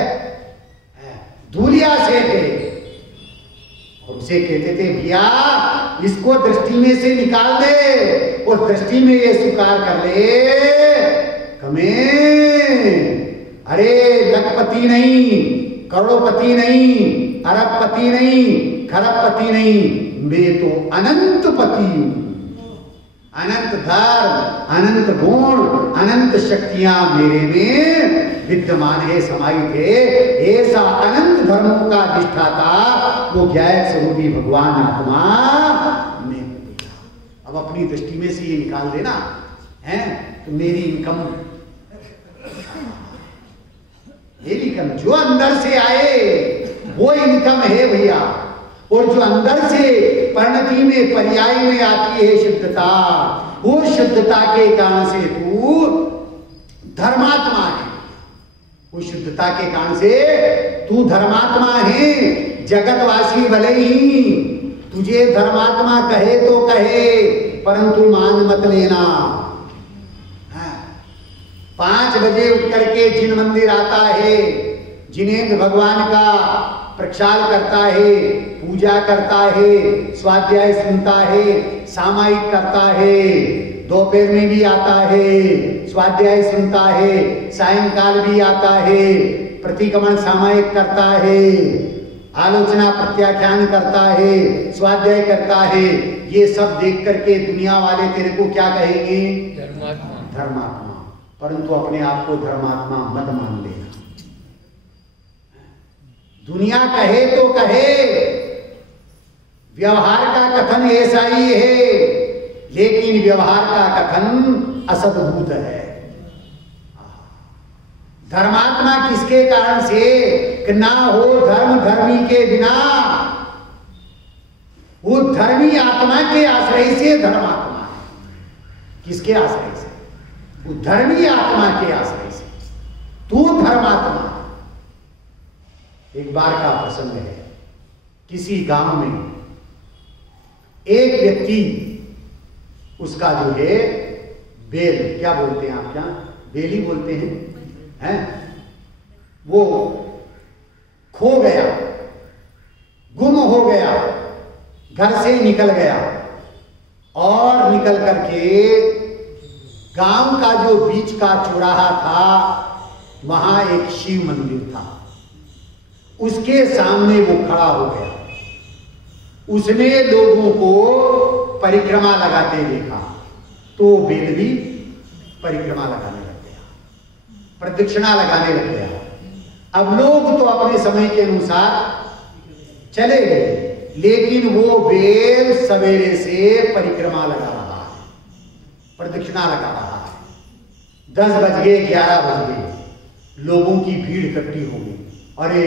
धूलिया सेठ है। और उसे कहते थे भैया इसको दृष्टि में से निकाल दे और दृष्टि में ये स्वीकार कर ले कमे, अरे लखपति नहीं, करोड़पति नहीं, अरबपति नहीं, खरबपति नहीं, मैं तो अनंत पति हूं। अनंत धर्म, अनंत गुण, अनंत शक्तियां मेरे में विद्यमान है, समाहित है। ऐसा अनंत धर्मों का अधिष्ठाता वो ज्ञायक स्वरूपी भगवान आत्मा में। अब अपनी दृष्टि में से ये निकाल देना है तो मेरी इनकम जो अंदर से आए वो इनकम है भैया। और जो अंदर से परिणति में पर्याय में आती है शुद्धता, वो शुद्धता के कारण से तू धर्मात्मा है। वो शुद्धता के कारण से तू धर्मात्मा है। जगतवासी भले ही तुझे धर्मात्मा कहे तो कहे, परंतु मान मत लेना। 5 बजे उठ करके जिन मंदिर आता है, जिनेंद्र भगवान का प्रक्षाल करता है, पूजा करता है, स्वाध्याय सुनता है, सामायिक करता है, दोपहर में भी आता है, स्वाध्याय सुनता है, सायंकाल भी आता है, प्रतिक्रमण सामायिक करता है, आलोचना प्रत्याख्यान करता है, स्वाध्याय करता है। ये सब देख करके दुनिया वाले तेरे को क्या कहेंगे? धर्मात्मा। परंतु अपने आप को धर्मात्मा मत मान लेना। दुनिया कहे तो कहे, व्यवहार का कथन ऐसा ही है, लेकिन व्यवहार का कथन असद्भूत है। धर्मात्मा किसके कारण से? कि ना हो धर्म धर्मी के बिना, वो धर्मी आत्मा के आश्रय से धर्मात्मा है। किसके आश्रय से? वो धर्मी आत्मा के आश्रय से तू धर्मात्मा। एक बार का प्रसंग है, किसी गांव में एक व्यक्ति, उसका जो है बेल, क्या बोलते हैं आप, क्या बेली बोलते हैं, वो खो गया, गुम हो गया, घर से निकल गया और निकल करके गांव का जो बीच का चौराहा था, वहां एक शिव मंदिर था। उसके सामने वो खड़ा हो गया। उसने लोगों को परिक्रमा लगाते देखा तो बेल भी परिक्रमा लगाने लग गया, प्रदक्षिणा लगाने लग गया। अब लोग तो अपने समय के अनुसार चले गए, लेकिन वो बेल सवेरे से परिक्रमा लगा रहा है, प्रदक्षिणा लगा रहा है। 10 बज गए, 11 बज गए, लोगों की भीड़ इकट्ठी हो गई। अरे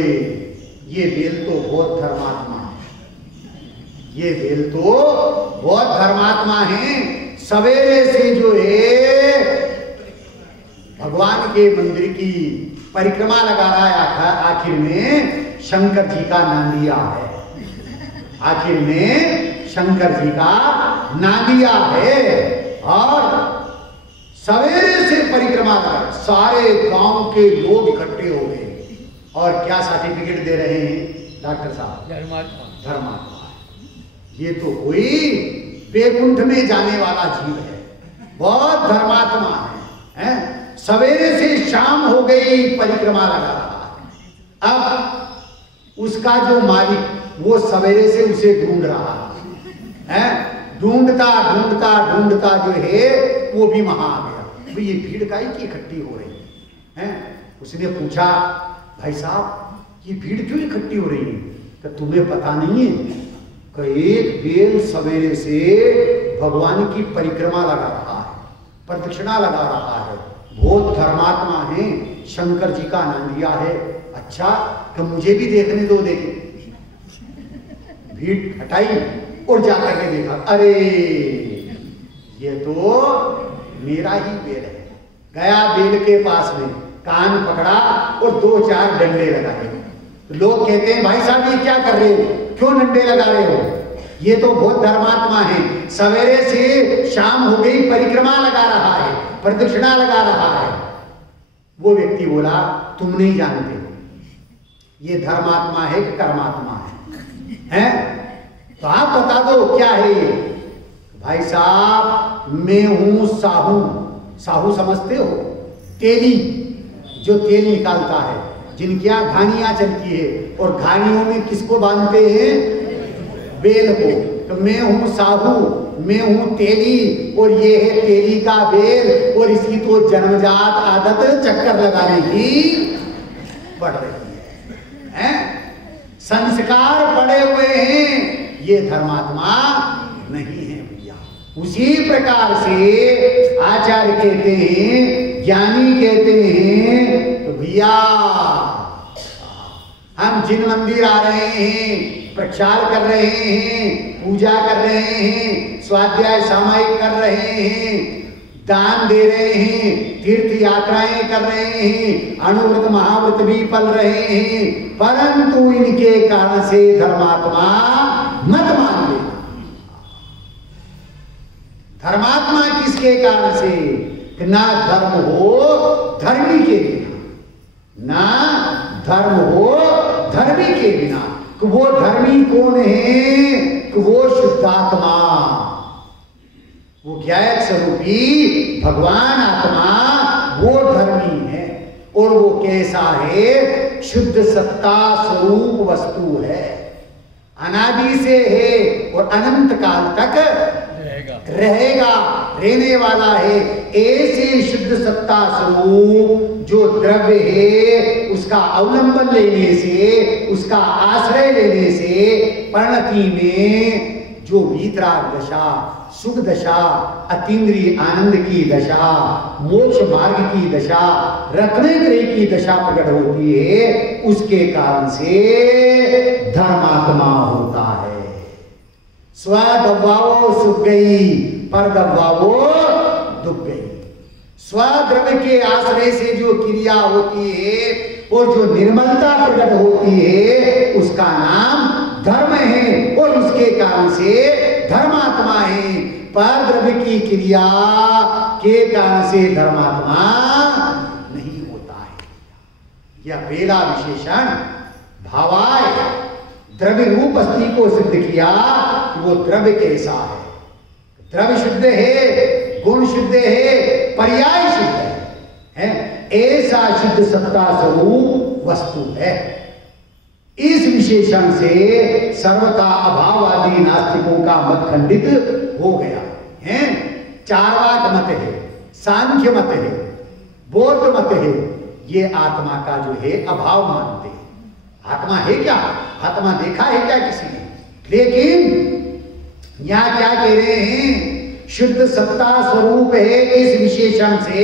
ये बेल तो बहुत धर्मात्मा है, ये बेल तो बहुत धर्मात्मा है, सवेरे से जो है भगवान के मंदिर की परिक्रमा लगा रहा है। आखिर में शंकर जी का नांदिया है, आखिर में शंकर जी का नांदिया है। और सवेरे से परिक्रमा कर सारे गांव के लोग इकट्ठे हो गए। और क्या सर्टिफिकेट दे रहे हैं डॉक्टर साहब? धर्मात्मा। ये तो कोई वैकुंठ में जाने वाला जीव है, बहुत धर्मात्मा है। सवेरे से शाम हो गई, परिक्रमा लगा रहा है। अब उसका जो मालिक, वो सवेरे से उसे ढूंढ रहा है, ढूंढता ढूंढता ढूंढता जो है वो भी वहां आ गया। तो ये भीड़ काई की इकट्ठी हो रही हैं? उसने पूछा, भाई साहब ये भीड़ क्यों इकट्ठी हो रही है? कि तुम्हें पता नहीं है कि एक बेल सवेरे से भगवान की परिक्रमा लगा रहा है, प्रदक्षिणा लगा रहा है, बहुत धर्मात्मा है, शंकर जी का नाम लिया है। अच्छा, कि मुझे भी देखने दो। देखे भीड़ हटाई और जाकर के देखा, अरे ये तो मेरा ही बेल है। गया बेल के पास में, कान पकड़ा और 2-4 डंडे लगाए। लोग कहते हैं, भाई साहब ये क्या कर रहे हो, क्यों डंडे लगा रहे हो? ये तो बहुत धर्मात्मा है, सवेरे से शाम हो गई परिक्रमा लगा रहा है, प्रदक्षिणा लगा रहा है। वो व्यक्ति बोला, तुम नहीं जानते ये धर्मात्मा है कि कर्मात्मा है? तो आप बता दो क्या है ये? भाई साहब मैं हूं साहू। साहू समझते हो? तेली, जो तेल निकालता है, जिनकी यहाँ घानियां चलती है, और घानियों में किसको बांधते हैं? बेल को। तो मैं हूं साहू, मैं हूं तेली, और ये है तेली का बेल, और इसकी तो जन्मजात आदत चक्कर लगाने की बढ़ रही है। संस्कार पड़े हुए हैं, ये धर्मात्मा नहीं है भैया। उसी प्रकार से आचार्य कहते हैं, ज्ञानी कहते हैं, तो भैया हम जिन मंदिर आ रहे हैं, प्रचार कर रहे हैं, पूजा कर रहे हैं, स्वाध्याय सामायिक कर रहे हैं, दान दे रहे हैं, तीर्थ यात्राएं कर रहे हैं, अनुव्रत महाव्रत भी पल रहे हैं, परंतु इनके कारण से धर्मात्मा मत मान लेना। धर्मात्मा किसके कारण से? ना धर्म हो धर्मी के बिना, ना धर्म हो धर्मी के बिना। वो धर्मी कौन है? वो शुद्धात्मा, वो ज्ञायक स्वरूपी भगवान आत्मा, वो धर्मी है। और वो कैसा है? शुद्ध सत्ता स्वरूप वस्तु है, अनादि से है और अनंत काल तक रहेगा, रहने वाला है। ऐसे शुद्ध सत्ता स्वरूप जो द्रव्य है, उसका अवलंबन लेने से, उसका आश्रय लेने से परिणति में जो वीतराग दशा, सुख दशा, अतीन्द्रिय आनंद की दशा, मोक्ष मार्ग की दशा, रत्नत्रय की दशा प्रकट होती है, उसके कारण से धर्मात्मा होता है। स्व दबावो सुख गई, पर दबावो दुख गई। स्वद्रव्य के आश्रय से जो क्रिया होती है और जो निर्मलता प्रकट होती है, उसका नाम धर्म है, और उसके कारण से धर्मात्मा है। पर द्रव्य की क्रिया के कारण से धर्मात्मा नहीं होता है। यह बेला विशेषण भावाय द्रव्य रूप अस्थि को सिद्ध किया कि वो द्रव्य कैसा है। द्रव्य शुद्ध है, गुण शुद्ध है, पर्याय शुद्ध है, ऐसा शुद्ध सत्ता स्वरूप वस्तु है। इस विशेषण से सर्वथा अभाववादी नास्तिकों का मत खंडित हो गया है। चार्वाक मत है, सांख्य मत है, बौद्ध मत है, ये आत्मा का जो है अभाव मानते हैं। आत्मा है क्या? आत्मा देखा है क्या किसी ने? लेकिन यहां क्या कह रहे हैं? शुद्ध सत्ता स्वरूप है। इस विशेषण से,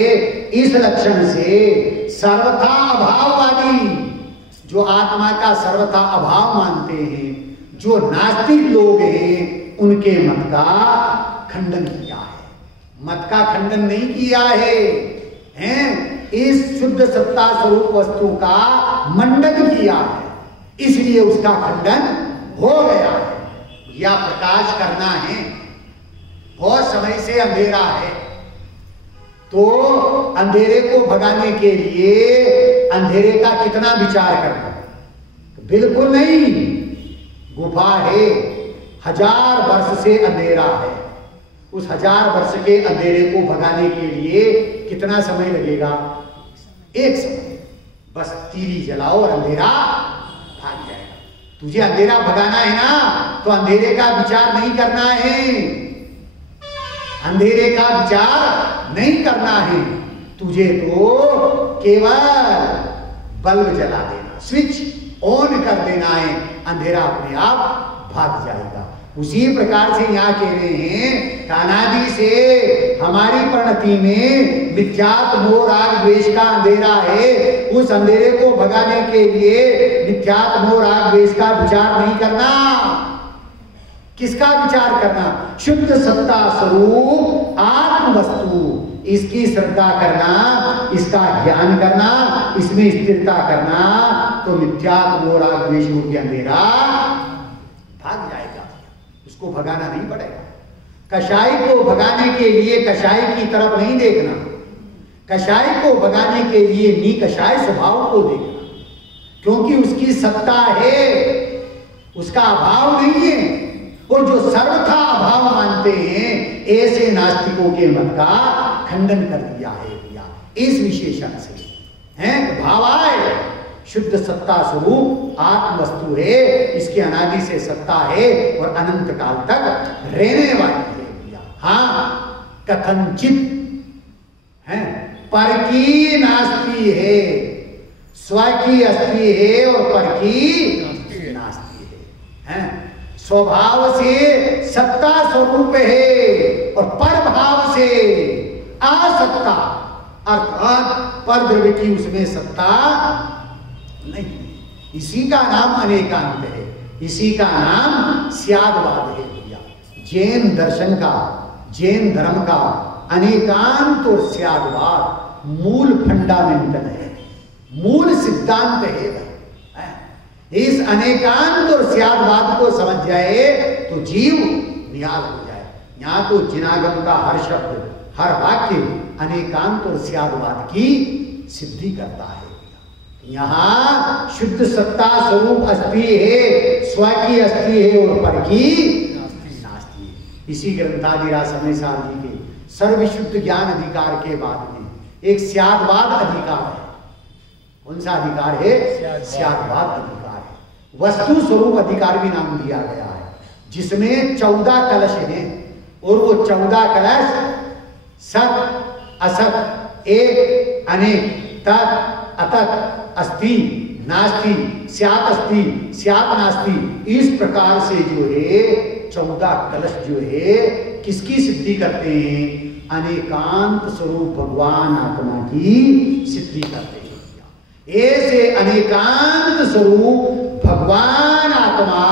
इस लक्षण से सर्वथा अभाववादी, जो आत्मा का सर्वथा अभाव मानते हैं, जो नास्तिक लोग हैं, उनके मत का खंडन किया है। मत का खंडन नहीं किया है, हैं? इस शुद्ध सत्ता स्वरूप वस्तु का मंडन किया है, इसलिए उसका खंडन हो गया है। या प्रकाश करना है, बहुत समय से अंधेरा है, तो अंधेरे को भगाने के लिए अंधेरे का कितना विचार करना? बिल्कुल नहीं। गुफा है, 1000 वर्ष से अंधेरा है, उस 1000 वर्ष के अंधेरे को भगाने के लिए कितना समय लगेगा? एक समय, बस तीली जलाओ और अंधेरा भाग जाएगा। तुझे अंधेरा भगाना है ना, तो अंधेरे का विचार नहीं करना है, अंधेरे का विचार नहीं करना है। तुझे तो केवल बल्ब जला देना, स्विच ऑन कर देना है, अंधेरा अपने आप भाग जाएगा। उसी प्रकार से यहां कह रहे हैं, अनादि से हमारी परिणति में मिथ्यात्व मोह राग द्वेष का अंधेरा है। उस अंधेरे को भगाने के लिए मिथ्यात्व मोह राग द्वेष का विचार नहीं करना। किसका विचार करना? शुद्ध सत्ता स्वरूप आत्म वस्तु, इसकी श्रद्धा करना, इसका ज्ञान करना, इसमें स्थिरता करना, तो मिथ्यात्व मोह राग द्वेष रूपी अंधेरा भाग जाएगा। उसको भगाना नहीं पड़ेगा। कषाय को भगाने के लिए कषाय की तरफ नहीं देखना, कषाय को भगाने के लिए निकषाय स्वभाव को देखना, क्योंकि उसकी सत्ता है, उसका अभाव नहीं है। और जो सर्वथा अभाव मानते हैं, ऐसे नास्तिकों के मत का खंडन कर दिया है भैया इस विशेषण से। हैं भाव आए, शुद्ध सत्ता स्वरूप आत्म वस्तु है, इसकी अनादि से सत्ता है और अनंत काल तक रहने वाली है भैया। हाँ, कथनचित है, पर की नास्ती है, स्व की अस्थि है और पर की नास्ती है। स्वभाव से सत्ता स्वरूप है और पर भाव से असत्ता, अर्थात पर द्रव्य की उसमें सत्ता नहीं। इसी का नाम अनेकांत है, इसी का नाम स्यादवाद है भैया। जैन दर्शन का, जैन धर्म का अनेकांत और स्यादवाद मूल फंडामेंटल है, मूल सिद्धांत है भाई। इस अनेकांत और स्यादवाद को समझ जाए तो जीव निहाल हो जाए। यहां तो जिनागम का हर शब्द, हर वाक्य अनेकांत और स्यादवाद की सिद्धि करता है। यहां शुद्ध सत्ता स्वरूप अस्थि है, स्व की अस्थि है और पर की नास्ति है। इसी ग्रंथादिराज समय सार जी के सर्वशुद्ध ज्ञान अधिकार के बाद में एक स्यादवाद अधिकार है। कौन सा अधिकार है? स्यादवाद अधिकार है। वस्तु स्वरूप अधिकार भी नाम दिया गया है, जिसमें 14 कलश हैं और वो 14 कलश सत, असत, एक, अनेक, तत्, अतत्, अस्ति, नास्ति, स्यात् अस्ति, स्यात् नास्ति, इस प्रकार से जो है 14 कलश जो है किसकी सिद्धि करते हैं? अनेकांत स्वरूप भगवान आत्मा की सिद्धि करते हैं। ऐसे अनेकांत स्वरूप भगवान आत्मा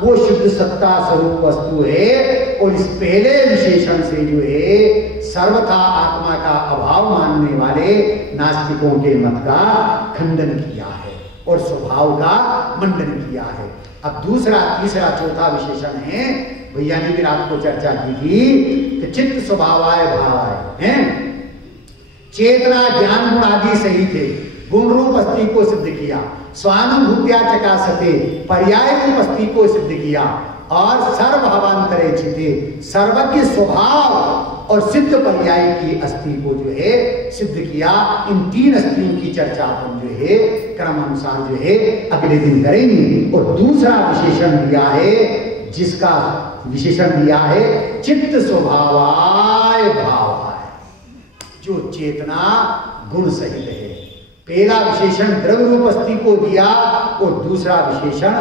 वो शुद्ध सत्ता स्वरूप वस्तु है और इस पहले विशेषण से जो है सर्वथा आत्मा का अभाव मानने वाले नास्तिकों के मत का खंडन किया है और स्वभाव का मंडन किया है। अब दूसरा, तीसरा, चौथा विशेषण है, भैया ने भी रात को चर्चा की थी कि चित्त स्वभावाय भावाय है, चेतना ज्ञान गुण आदि सही थे, गुण रूप अस्थि को सिद्ध किया, स्वानुभूत्या चकासते पर्याय रूप अस्थि को सिद्ध किया और सर्वभावांतरे चिते सर्वज्ञ स्वभाव और सिद्ध पर्याय की अस्थि को जो है सिद्ध किया। इन 3 अस्थियों की चर्चा अपन जो है क्रम अनुसार जो है अगले दिन करेंगे। और दूसरा विशेषण दिया है, जिसका विशेषण दिया है चित्त स्वभावाय भावाय, जो चेतना गुण सहित है। पहला विशेषण द्रव्य रूप अस्थि को दिया और दूसरा विशेषण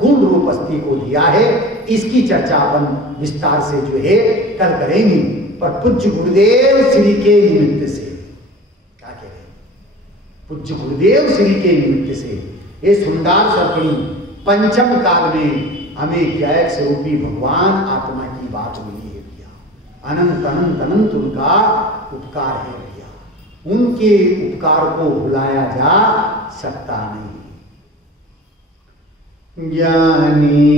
गुण रूप अस्थि को दिया है। इसकी चर्चा अपन विस्तार से जो है कल करेंगे। पर पूज्य गुरुदेव श्री के निमित्त से क्या कह रहे हैं? पूज्य गुरुदेव श्री के निमित्त से ये सुंदर सर्पणी पंचम काल में हमें ज्ञायक स्वरूपी भगवान आत्मा की बात मिली है भैया। अनंत अनंत अनंत उनका उपकार है भैया, उनके उपकार को भुलाया जा सकता नहीं। ज्ञानी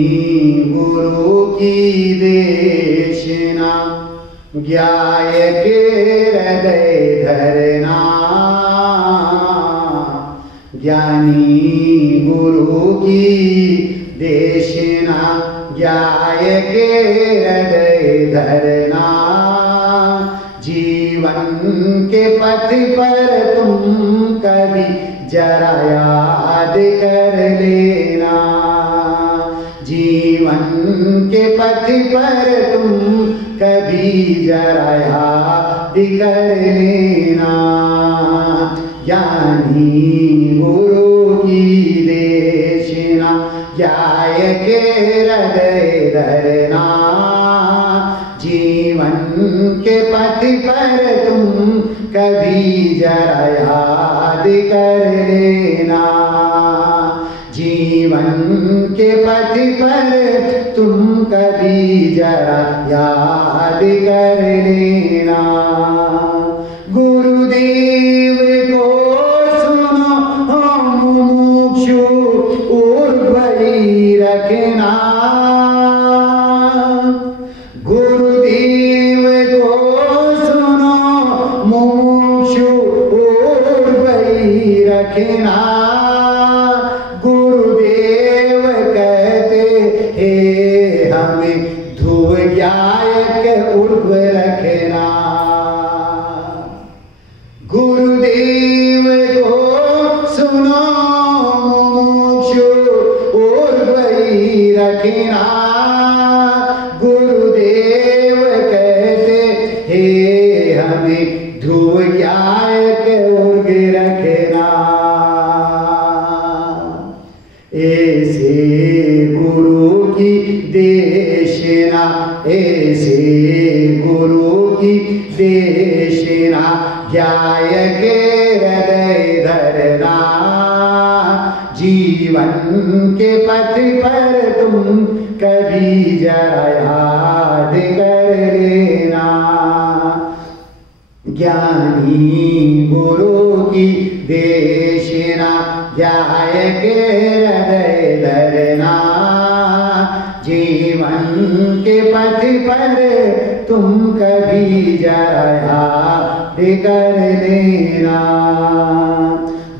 गुरु की देशना ज्ञाय के हृदय धरना, ज्ञानी गुरु की देशना ज्ञाय के हृदय धरना, जीवन के पथ पर तुम कभी जरा याद कर लेना, जीवन के पथ पर तुम कभी जरा याद कर लेना। ज्ञानी गुरु की देशना ज्ञाय के हृदय धरना जीवन के पथ पर तुम कभी जरा याद कर लेना जीवन के पथ पर तुम कभी जरा याद कर लेना गुरुदेव को सुनो मुमुक्षु उर्वरी रखना गुरुदेव को सुनो मुमुक्षु उर्वरी रखना गुरुदेव कहते हैं हमें ध्रुव ज्ञायक उर्व रखना गुरुदेव को सुनो मुमुक्षु उर्वरी रखना गुरुदेव कहते हैं हमें ध्रुव ज्ञायक उर्ग रखना ऐसे गुरु की देशना ऐसे गुरु की देशना ज्ञाय के हृदय धरना जीवन के पथ पर तुम कभी जरा याद कर लेना ज्ञानी गुरु की देशना ज्ञाय के हृदय धरना जीवन के पथ पर तुम कभी जरा याद कर लेना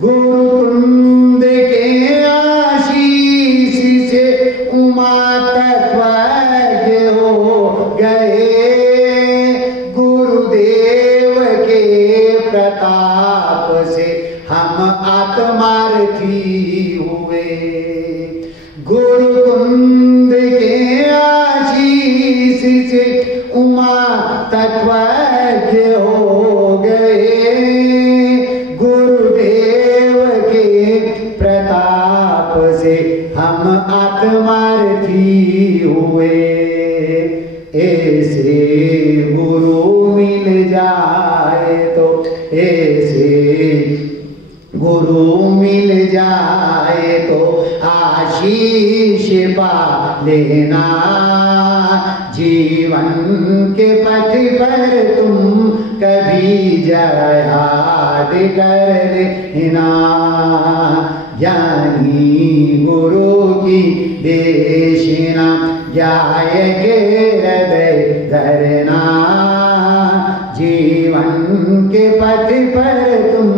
गुरुकुंद के आशीष से उमा तत्वज्ञ हो गए गुरुदेव के प्रताप से हम आत्मार्थी हुए गुरुकुंद के आशीष से उमा तत्वज्ञ हो गए गुरुदेव के प्रताप से हम आत्मार्थी हुए ऐसे गुरु मिल जाए तो ऐसे गुरु मिल जाए तो आशीष पा लेना जीवन के पथ पर तुम कभी जरा याद कर लेना ज्ञानी गुरु की देशना ज्ञाय के हृदय धरना जीवन के पथ पर तुम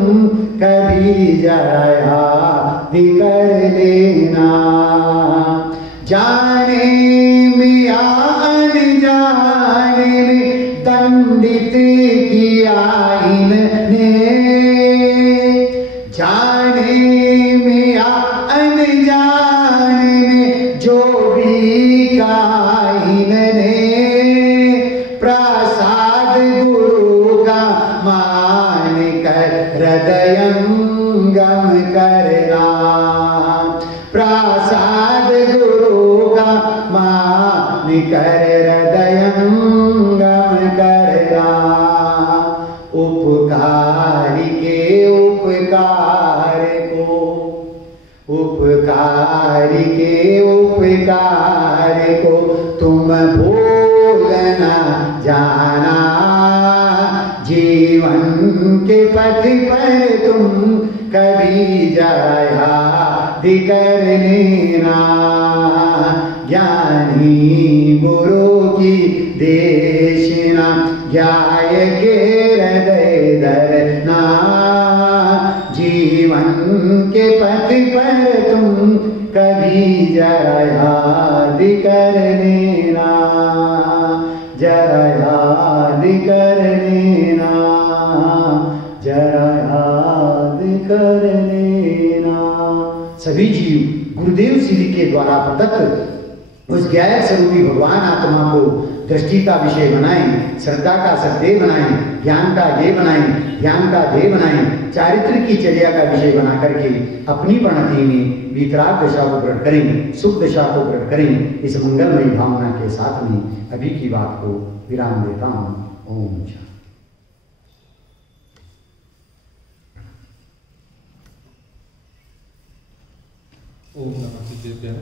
कभी जरा याद कर लेना जाने में या अनजाने में दंडित किया इन्हें जाने में या अनजाने में जो भी कहा इन्हें प्रसाद गुरु का मान कर हृदयंगम करना प्रसाद गुरु का मान कर हृदयंगम करना उपकार के उपकार को उपकार के उपकार को तुम भूल न जाना जीवन के पथ पर तुम कभी जरा याद कर लेना ज्ञानी गुरु की देशना ज्ञाय के हृदय धरना जीवन के पथ पर तुम कभी जरा याद कर लेना जरा याद कर लेना जरा याद कर लेना। सभी जीव गुरुदेव श्री के द्वारा प्रदत्त उस ज्ञायक स्वरूपी भगवान आत्मा को दृष्टि का विषय बनाएं, श्रद्धा का श्रद्धेय बनाएं, ज्ञान का ध्येय बनाएं, ध्यान का ध्येय बनाएं, चारित्र की चर्या का विषय बना करके अपनी प्रणति में वितराग दशा को प्रकट करें, सुख दशा को प्रकट करें। इस मंगलमयी भावना के साथ में अभी की बात को विराम देता हूं। ओम शांति। ओम नमः शिवाय।